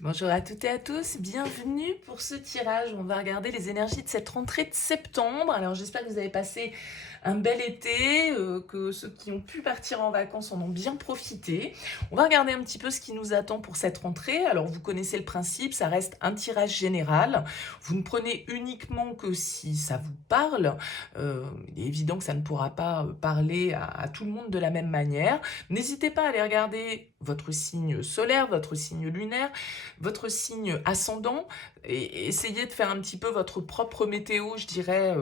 Bonjour à toutes et à tous, bienvenue pour ce tirage. On va regarder les énergies de cette rentrée de septembre. Alors j'espère que vous avez passé un bel été, que ceux qui ont pu partir en vacances en ont bien profité. On va regarder un petit peu ce qui nous attend pour cette rentrée. Alors vous connaissez le principe, ça reste un tirage général. Vous ne prenez uniquement que si ça vous parle. Il est évident que ça ne pourra pas parler à tout le monde de la même manière. N'hésitez pas à aller regarder votre signe solaire, votre signe lunaire, votre signe ascendant, et essayez de faire un petit peu votre propre météo, je dirais,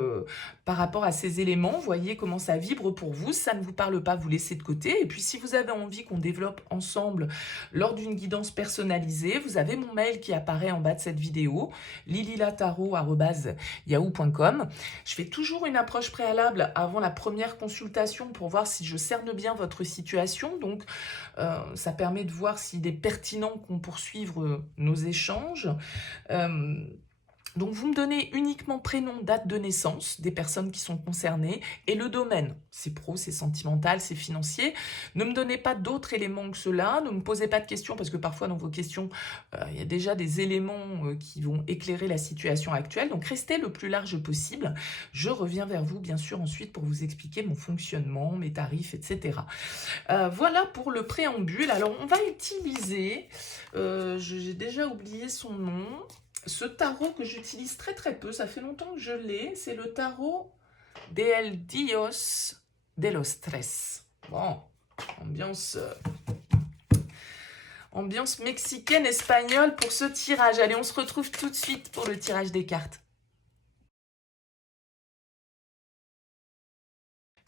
par rapport à ces éléments. Voyez comment ça vibre pour vous. Si ça ne vous parle pas, vous laissez de côté. Et puis si vous avez envie qu'on développe ensemble lors d'une guidance personnalisée, vous avez mon mail qui apparaît en bas de cette vidéo, lililataro@yahoo.com. Je fais toujours une approche préalable avant la première consultation pour voir si je cerne bien votre situation. Donc ça permet de voir s'il est pertinent qu'on poursuive nos échanges. Euh, donc vous me donnez uniquement prénom, date de naissance des personnes qui sont concernées et le domaine. C'est pro, c'est sentimental, c'est financier. Ne me donnez pas d'autres éléments que cela. Ne me posez pas de questions parce que parfois dans vos questions, il y a déjà des éléments qui vont éclairer la situation actuelle. Donc restez le plus large possible. Je reviens vers vous bien sûr ensuite pour vous expliquer mon fonctionnement, mes tarifs, etc. Voilà pour le préambule. Alors on va utiliser, j'ai déjà oublié son nom, ce tarot que j'utilise très très peu, ça fait longtemps que je l'ai, c'est le tarot de El Dios de los Tres. Bon, ambiance, ambiance mexicaine, espagnole pour ce tirage. Allez, on se retrouve tout de suite pour le tirage des cartes.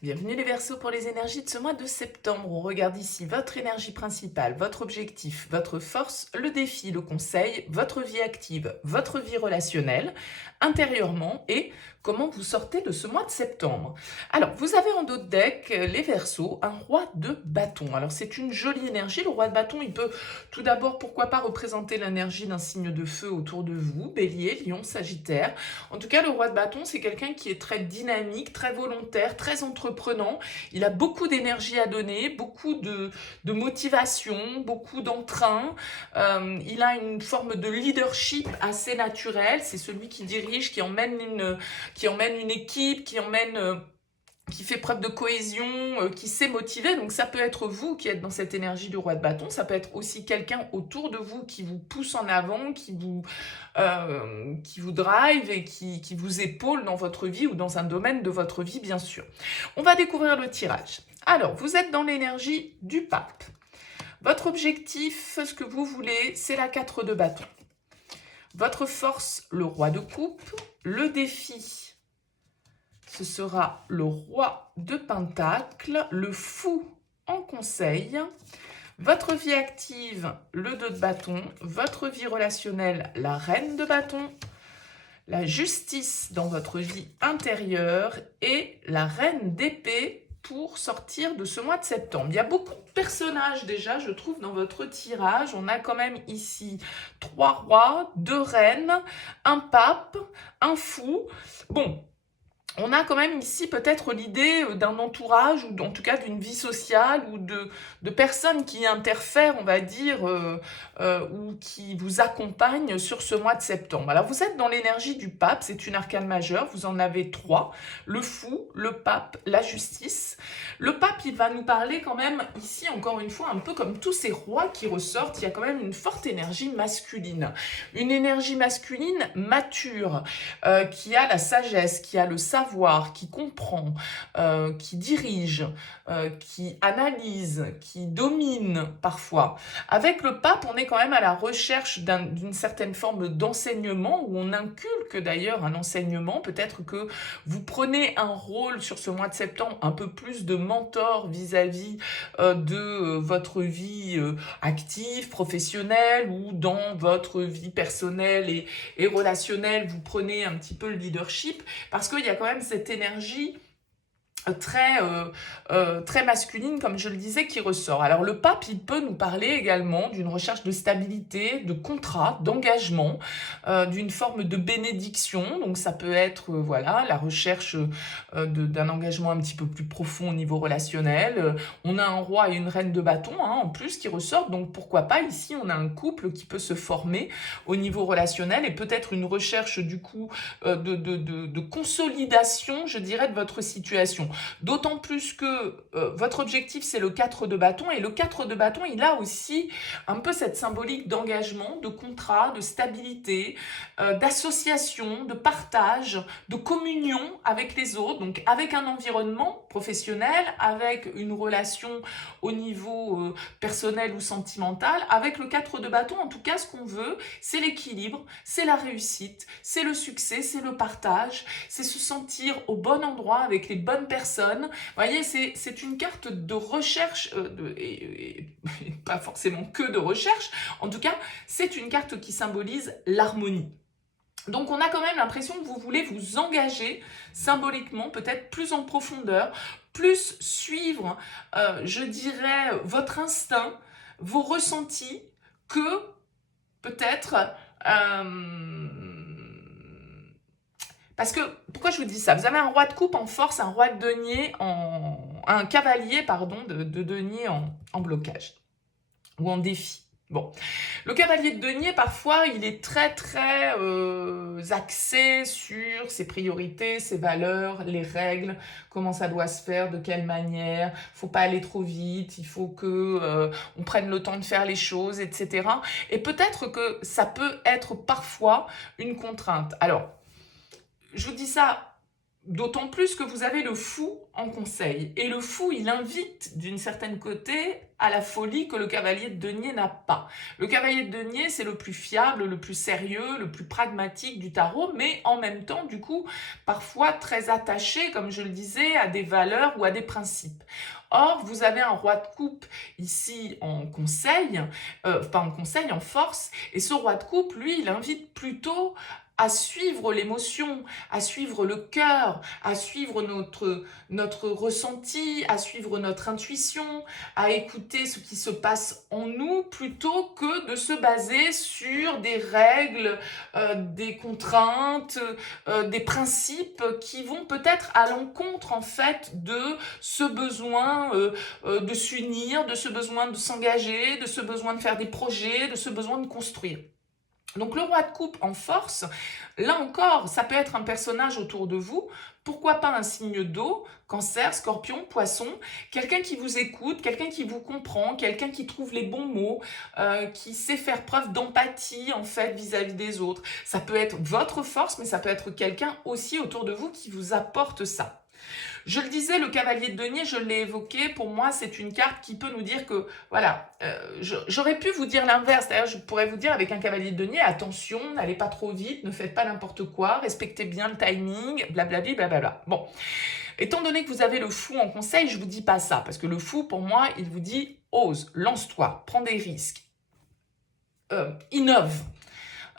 Bienvenue les Verseaux pour les énergies de ce mois de septembre. On regarde ici votre énergie principale, votre objectif, votre force, le défi, le conseil, votre vie active, votre vie relationnelle, intérieurement et comment vous sortez de ce mois de septembre. Alors, vous avez en dos de deck, les Verseaux, un roi de bâton. Alors, c'est une jolie énergie. Le roi de bâton, il peut tout d'abord, pourquoi pas, représenter l'énergie d'un signe de feu autour de vous, Bélier, Lion, Sagittaire. En tout cas, le roi de bâton, c'est quelqu'un qui est très dynamique, très volontaire, très entreprenant. Il a beaucoup d'énergie à donner, beaucoup de motivation, beaucoup d'entrain. Il a une forme de leadership assez naturelle. C'est celui qui dirige, qui emmène une équipe, qui fait preuve de cohésion, qui sait motiver. Donc ça peut être vous qui êtes dans cette énergie du roi de bâton, ça peut être aussi quelqu'un autour de vous qui vous pousse en avant, qui vous drive et qui vous épaule dans votre vie ou dans un domaine de votre vie, bien sûr. On va découvrir le tirage. Alors, vous êtes dans l'énergie du pape. Votre objectif, ce que vous voulez, c'est la 4 de bâton. Votre force, le roi de coupe. Le défi, ce sera le roi de pentacle, le fou en conseil. Votre vie active, le 2 de bâton. Votre vie relationnelle, la reine de bâton. La justice dans votre vie intérieure et la reine d'épée pour sortir de ce mois de septembre. Il y a beaucoup de personnages déjà, je trouve, dans votre tirage. On a quand même ici 3 rois, 2 reines, un pape, un fou. Bon, on a quand même ici peut-être l'idée d'un entourage ou en tout cas d'une vie sociale ou de personnes qui interfèrent, on va dire, ou qui vous accompagnent sur ce mois de septembre. Alors vous êtes dans l'énergie du pape, c'est une arcane majeure, vous en avez 3, le fou, le pape, la justice. Le pape, il va nous parler quand même ici, encore une fois, un peu comme tous ces rois qui ressortent, il y a quand même une forte énergie masculine. Une énergie masculine mature, qui a la sagesse, qui a le savoir, qui comprend, qui dirige, qui analyse, qui domine parfois. Avec le pape, on est quand même à la recherche d'une certaine forme d'enseignement, où on inculque d'ailleurs un enseignement. Peut-être que vous prenez un rôle sur ce mois de septembre un peu plus de mentor vis-à-vis de votre vie active, professionnelle, ou dans votre vie personnelle et relationnelle, vous prenez un petit peu le leadership, parce qu'il y a quand même cette énergie très masculine, comme je le disais, qui ressort. Alors le pape, il peut nous parler également d'une recherche de stabilité, de contrat, d'engagement, d'une forme de bénédiction. Donc ça peut être voilà, la recherche d'un engagement un petit peu plus profond au niveau relationnel. On a un roi et une reine de bâton hein, en plus qui ressortent. Donc pourquoi pas, ici, on a un couple qui peut se former au niveau relationnel et peut-être une recherche du coup de consolidation, je dirais, de votre situation. D'autant plus que votre objectif, c'est le 4 de bâton. Et le 4 de bâton, il a aussi un peu cette symbolique d'engagement, de contrat, de stabilité, d'association, de partage, de communion avec les autres. Donc avec un environnement professionnel, avec une relation au niveau personnel ou sentimental. Avec le 4 de bâton, en tout cas, ce qu'on veut, c'est l'équilibre, c'est la réussite, c'est le succès, c'est le partage, c'est se sentir au bon endroit avec les bonnes personnes. Vous voyez, c'est une carte de recherche, et pas forcément que de recherche. En tout cas, c'est une carte qui symbolise l'harmonie. Donc on a quand même l'impression que vous voulez vous engager symboliquement, peut-être plus en profondeur, plus suivre, je dirais, votre instinct, vos ressentis, que peut-être... parce que, pourquoi je vous dis ça? Vous avez un roi de coupe en force, un roi de denier un cavalier, pardon, de denier en blocage ou en défi. Bon, le cavalier de denier, parfois, il est très, très axé sur ses priorités, ses valeurs, les règles, comment ça doit se faire, de quelle manière, faut pas aller trop vite, il faut que on prenne le temps de faire les choses, etc. Et peut-être que ça peut être parfois une contrainte. Alors, je vous dis ça d'autant plus que vous avez le fou en conseil. Et le fou, il invite d'une certaine côté à la folie que le cavalier de denier n'a pas. Le cavalier de denier, c'est le plus fiable, le plus sérieux, le plus pragmatique du tarot, mais en même temps, du coup, parfois très attaché, comme je le disais, à des valeurs ou à des principes. Or, vous avez un roi de coupe ici en conseil, pas en conseil, en force, et ce roi de coupe, lui, il invite plutôt à suivre l'émotion, à suivre le cœur, à suivre notre ressenti, à suivre notre intuition, à écouter ce qui se passe en nous plutôt que de se baser sur des règles, des contraintes, des principes qui vont peut-être à l'encontre en fait de ce besoin de s'unir, de ce besoin de s'engager, de ce besoin de faire des projets, de ce besoin de construire. Donc le roi de coupe en force, là encore, ça peut être un personnage autour de vous. Pourquoi pas un signe d'eau, cancer, scorpion, poisson, quelqu'un qui vous écoute, quelqu'un qui vous comprend, quelqu'un qui trouve les bons mots, qui sait faire preuve d'empathie en fait vis-à-vis des autres. Ça peut être votre force, mais ça peut être quelqu'un aussi autour de vous qui vous apporte ça. Je le disais, le cavalier de denier, je l'ai évoqué, pour moi, c'est une carte qui peut nous dire que, voilà, j'aurais pu vous dire l'inverse. D'ailleurs, je pourrais vous dire avec un cavalier de denier, attention, n'allez pas trop vite, ne faites pas n'importe quoi, respectez bien le timing, blablabla, blablabla. Bon, étant donné que vous avez le fou en conseil, je vous dis pas ça, parce que le fou, pour moi, il vous dit, ose, lance-toi, prends des risques, innove.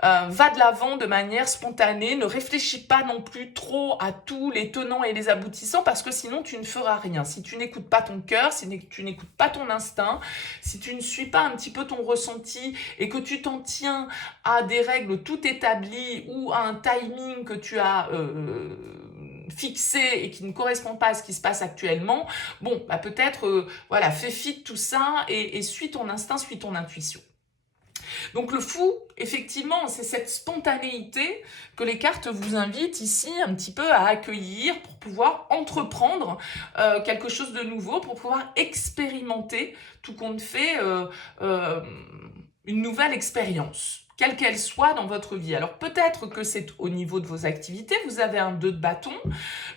Va de l'avant de manière spontanée, ne réfléchis pas non plus trop à tous les tenants et les aboutissants parce que sinon tu ne feras rien. Si tu n'écoutes pas ton cœur, si tu n'écoutes pas ton instinct, si tu ne suis pas un petit peu ton ressenti et que tu t'en tiens à des règles tout établies ou à un timing que tu as fixé et qui ne correspond pas à ce qui se passe actuellement, bon, bah peut-être, voilà, fais fi de tout ça et suis ton instinct, suis ton intuition. Donc le fou, effectivement, c'est cette spontanéité que les cartes vous invitent ici un petit peu à accueillir pour pouvoir entreprendre quelque chose de nouveau, pour pouvoir expérimenter tout compte fait une nouvelle expérience, quelle qu'elle soit dans votre vie. Alors peut-être que c'est au niveau de vos activités, vous avez un 2 de bâton.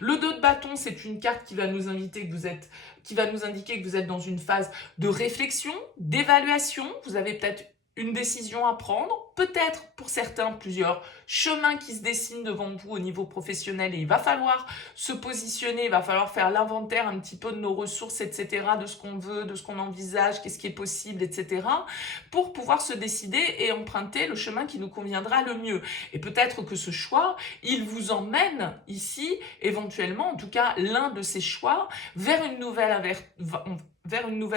Le 2 de bâton, c'est une carte qui va nous inviter que vous êtes qui va nous indiquer que vous êtes dans une phase de réflexion, d'évaluation. Vous avez peut-être une décision à prendre, peut-être pour certains plusieurs chemins qui se dessinent devant vous au niveau professionnel et il va falloir se positionner, il va falloir faire l'inventaire un petit peu de nos ressources, etc., de ce qu'on veut, de ce qu'on envisage, qu'est-ce qui est possible, etc., pour pouvoir se décider et emprunter le chemin qui nous conviendra le mieux. Et peut-être que ce choix, il vous emmène ici, éventuellement, en tout cas l'un de ces choix, vers une nouvelle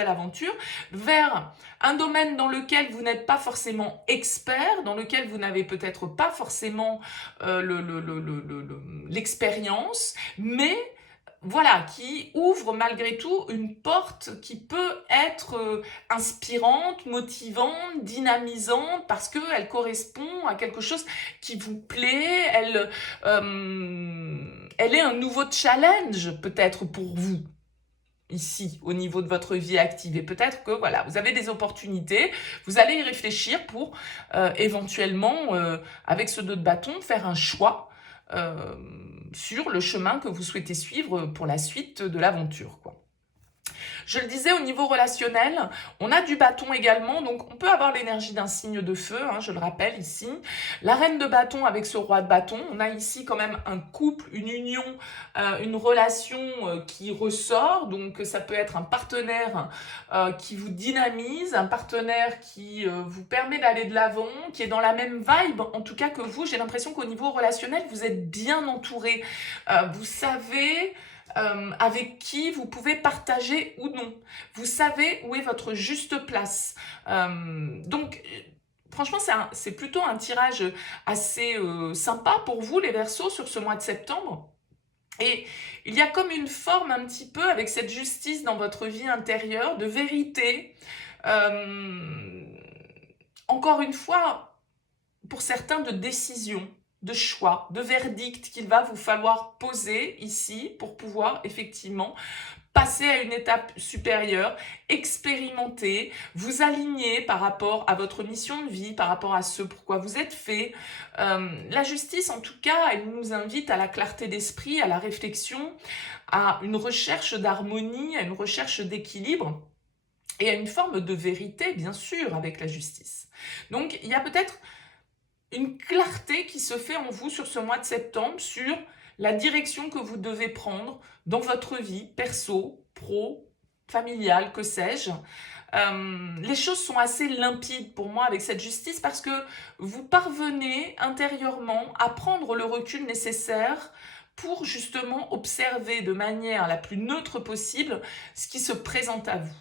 aventure, vers un domaine dans lequel vous n'êtes pas forcément expert, dans lequel vous n'avez peut-être pas forcément l'expérience, mais voilà, qui ouvre malgré tout une porte qui peut être inspirante, motivante, dynamisante, parce qu'elle correspond à quelque chose qui vous plaît, elle est un nouveau challenge peut-être pour vous ici au niveau de votre vie active et peut-être que voilà vous avez des opportunités, vous allez y réfléchir pour éventuellement avec ce 2 de bâton faire un choix sur le chemin que vous souhaitez suivre pour la suite de l'aventure, quoi. Je le disais, au niveau relationnel, on a du bâton également, donc on peut avoir l'énergie d'un signe de feu, hein, je le rappelle ici. La reine de bâton avec ce roi de bâton, on a ici quand même un couple, une union, une relation qui ressort, donc ça peut être un partenaire qui vous dynamise, un partenaire qui vous permet d'aller de l'avant, qui est dans la même vibe en tout cas que vous. J'ai l'impression qu'au niveau relationnel, vous êtes bien entouré. Vous savez avec qui vous pouvez partager ou non. Vous savez où est votre juste place. Donc, franchement, c'est plutôt un tirage assez sympa pour vous, les Verseaux, sur ce mois de septembre. Et il y a comme une forme un petit peu, avec cette justice dans votre vie intérieure, de vérité. Encore une fois, pour certains, de décision, de choix, de verdict qu'il va vous falloir poser ici pour pouvoir effectivement passer à une étape supérieure, expérimenter, vous aligner par rapport à votre mission de vie, par rapport à ce pourquoi vous êtes fait. La justice, en tout cas, elle nous invite à la clarté d'esprit, à la réflexion, à une recherche d'harmonie, à une recherche d'équilibre et à une forme de vérité, bien sûr, avec la justice. Donc, il y a peut-être une clarté qui se fait en vous sur ce mois de septembre sur la direction que vous devez prendre dans votre vie perso, pro, familiale, que sais-je. Les choses sont assez limpides pour moi avec cette justice parce que vous parvenez intérieurement à prendre le recul nécessaire pour justement observer de manière la plus neutre possible ce qui se présente à vous.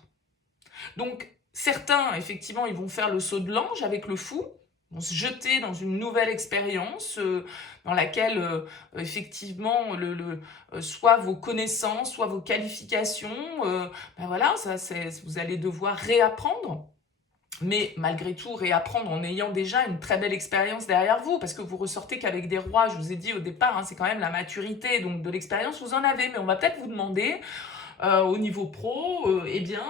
Donc, certains, effectivement, ils vont faire le saut de l'ange avec le fou, vont se jeter dans une nouvelle expérience dans laquelle effectivement soit vos connaissances, soit vos qualifications, ben voilà, vous allez devoir réapprendre. Mais malgré tout, réapprendre en ayant déjà une très belle expérience derrière vous, parce que vous ressortez qu'avec des rois, je vous ai dit au départ, hein, c'est quand même la maturité, donc de l'expérience, vous en avez, mais on va peut-être vous demander au niveau pro, eh bien,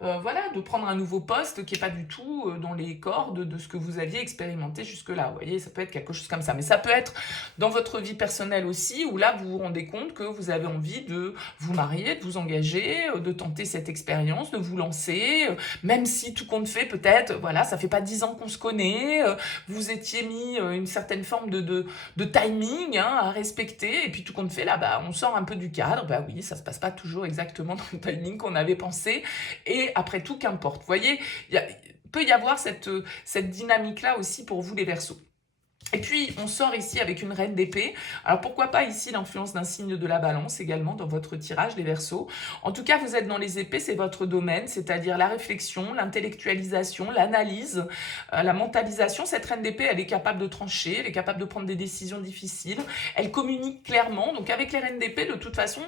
voilà, de prendre un nouveau poste qui n'est pas du tout dans les cordes de ce que vous aviez expérimenté jusque-là. Vous voyez, ça peut être quelque chose comme ça. Mais ça peut être dans votre vie personnelle aussi, où là, vous vous rendez compte que vous avez envie de vous marier, de vous engager, de tenter cette expérience, de vous lancer, même si tout compte fait, peut-être, voilà, ça fait pas 10 ans qu'on se connaît, vous étiez mis une certaine forme de timing hein, à respecter, et puis tout compte fait, là, bah, on sort un peu du cadre, bah oui, ça se passe pas toujours exactement dans le timing qu'on avait pensé, et après tout, qu'importe. Vous voyez, il peut y avoir cette dynamique-là aussi pour vous, les Verseaux. Et puis, on sort ici avec une reine d'épée. Alors, pourquoi pas ici l'influence d'un signe de la balance également dans votre tirage, les Verseaux. En tout cas, vous êtes dans les épées, c'est votre domaine, c'est-à-dire la réflexion, l'intellectualisation, l'analyse, la mentalisation. Cette reine d'épée, elle est capable de trancher, elle est capable de prendre des décisions difficiles. Elle communique clairement. Donc, avec les reines d'épée, de toute façon,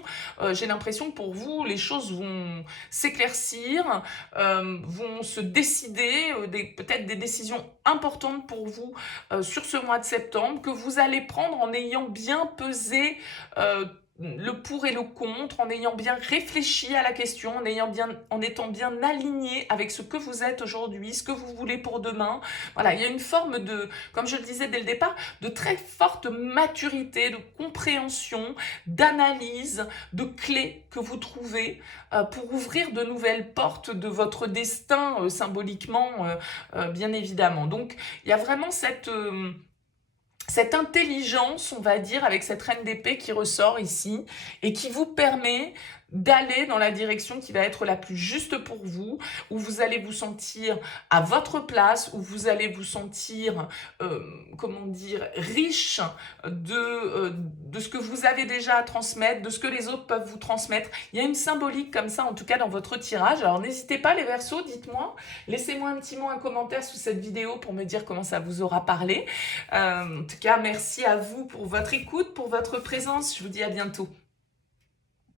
j'ai l'impression que pour vous, les choses vont s'éclaircir, vont se décider, peut-être des décisions importantes pour vous sur ce mois de septembre, que vous allez prendre en ayant bien pesé le pour et le contre, en ayant bien réfléchi à la question, en étant bien aligné avec ce que vous êtes aujourd'hui, ce que vous voulez pour demain. Voilà, il y a une forme de, comme je le disais dès le départ, de très forte maturité, de compréhension, d'analyse, de clés que vous trouvez pour ouvrir de nouvelles portes de votre destin, symboliquement, bien évidemment. Donc, il y a vraiment cette intelligence, on va dire, avec cette reine d'épée qui ressort ici et qui vous permet d'aller dans la direction qui va être la plus juste pour vous, où vous allez vous sentir à votre place, où vous allez vous sentir, comment dire, riche de ce que vous avez déjà à transmettre, de ce que les autres peuvent vous transmettre. Il y a une symbolique comme ça, en tout cas, dans votre tirage. Alors, n'hésitez pas, les Verseaux, dites-moi, laissez-moi un petit mot, un commentaire sous cette vidéo pour me dire comment ça vous aura parlé. En tout cas, merci à vous pour votre écoute, pour votre présence. Je vous dis à bientôt.